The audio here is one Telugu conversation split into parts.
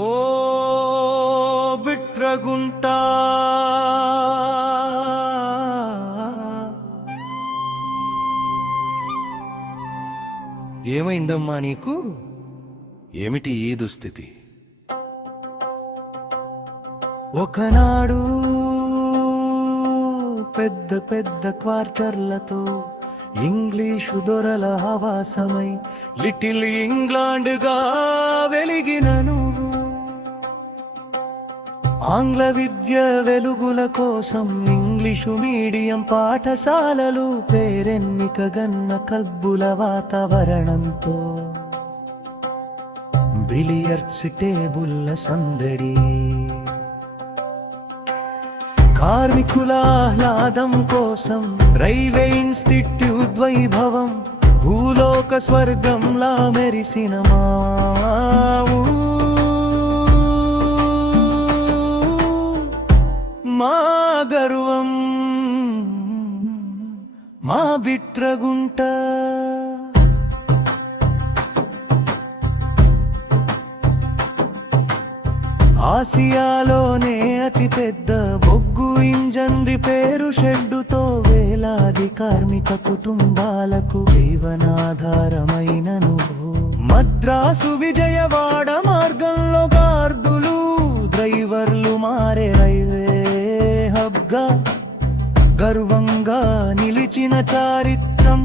ఓ బిట్రగుంట ఏమైందమ్మా నీకు? ఏమిటి ఈ దుస్థితి? ఒకనాడు పెద్ద పెద్ద క్వార్టర్లతో ఇంగ్లీషు దొరల హవాసమై లిటిల్ ఇంగ్లాండ్గా వెలిగిన నువ్వు ఆంగ్ల విద్య వెలుగుల కోసం ఇంగ్లీషు మీడియం పాఠశాలలు పేరెన్నికగన్న కల్బుల వాతావరణంతో బిలియర్డ్స్ టేబుల్ల సందడి కార్మికుల ఆహ్లాదం కోసం రైల్వే ఇన్స్టిట్యూట్ వైభవం భూలోక స్వర్గంలా మెరిసిన మా గర్వం మా బిట్రగుంట ఆసియాలోనే అతి పెద్ద బొగ్గు ఇంజన్ రిపేరు షెడ్డుతో వేలాది కార్మిక కుటుంబాలకు జీవనాధారమైన నువ్వు మద్రాసు విజయవాడ మార్గంలో గార్డులు డ్రైవర్లు మారే రైల్వే హబ్గా గర్వంగా నిలిచిన చారిత్రం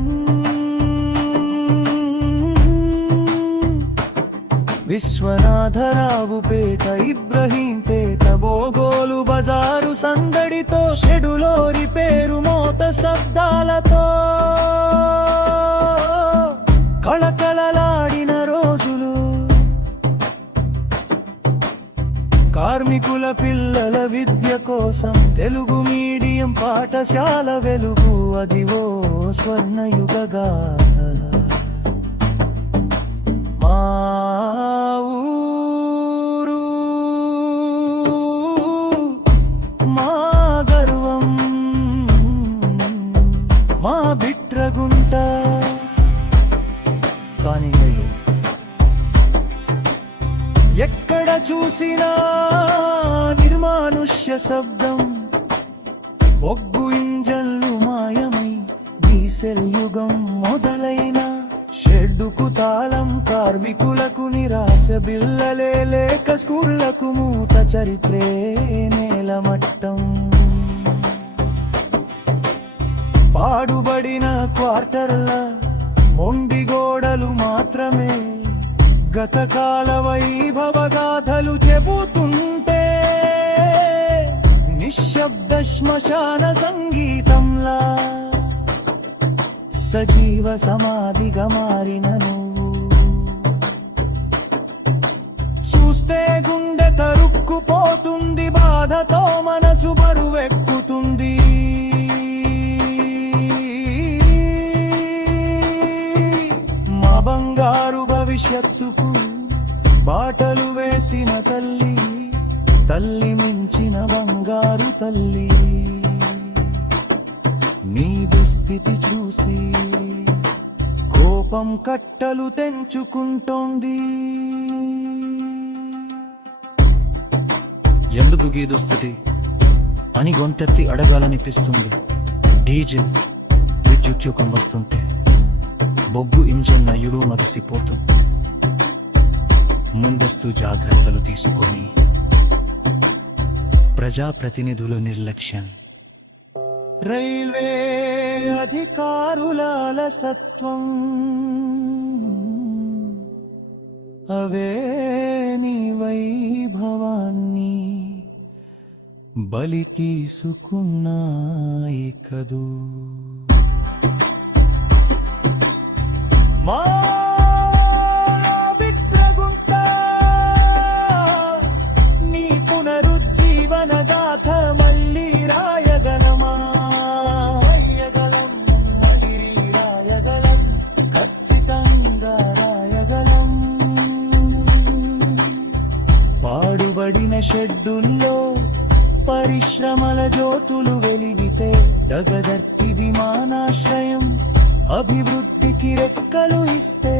విశ్వనాథరావుపేట ఇబ్రహీంపేట బోగోలు బజారు సందడితో షెడులో రిపేరు మోత శబ్దాలతో కళకళలాడిన రోజులు కార్మికుల పిల్లల విద్య కోసం తెలుగు మీడియం పాఠశాల వెలుగు అదివో స్వర్ణయుగగా మా ఊరు మా గర్వం మా బిట్రగుంట. కానీ ఎక్కడ చూసినా నిర్మానుష్య శబ్దం బొగ్గు ఇంజన్లు మాయమై డీసెల్ యుగం మొదలైన షెడ్డుకు తాళం కార్మికులకు నిరాశ బిల్లలే లేక స్కూళ్లకు మూత చరిత్రే నేలమట్టం పాడుబడిన క్వార్టర్ల మొండి గోడలు మాత్రమే గతకాల వైభవగాథలు చెబుతుంటే నిశ్శబ్ద శ్మశాన సంగీతంలా సజీవ సమాధిగా మారిన నువ్వు చూస్తే గుండె తరుక్కుపోతుంది బాధతో మనసు బరువెక్కుతుంది మా బంగారు భవిష్యత్తుకు బాటలు వేసిన తల్లి తల్లి మించిన బంగారు తల్లి నీ దుస్థితి చూసి కోపం కట్టలు తెంచుకుంటోంది. ఎందుకు ఈ దుస్థితి అని గొంతెత్తి అడగాలనిపిస్తుంది. డీజిల్ విద్యుత్యుకం వస్తుంటే బొగ్గు ఇంజన్ నయుడు మగసిపోతుంది. ముందస్తు జాగ్రత్తలు తీసుకొని ప్రజాప్రతినిధుల నిర్లక్ష్యం రైల్వే అధికారుల అలసత్వం అవే నీ వైభవాన్ని బలి తీసుకున్నాయి కదూ. మా బిట్రగుంట నీ పునరుజ్జీవన గాథ మళ్ళీ రాయగలమా? పాడుబడిన షెడ్డుల్లో పరిశ్రమల జ్యోతులు వెలిగితే డగదర్తి విమానాశ్రయం అభివృద్ధికి రెక్కలు ఇస్తే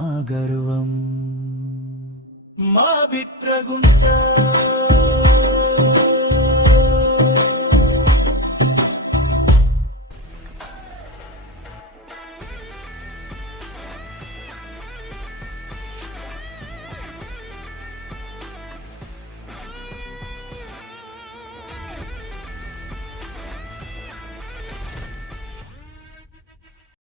మా గర్వం మా బిట్రగుంట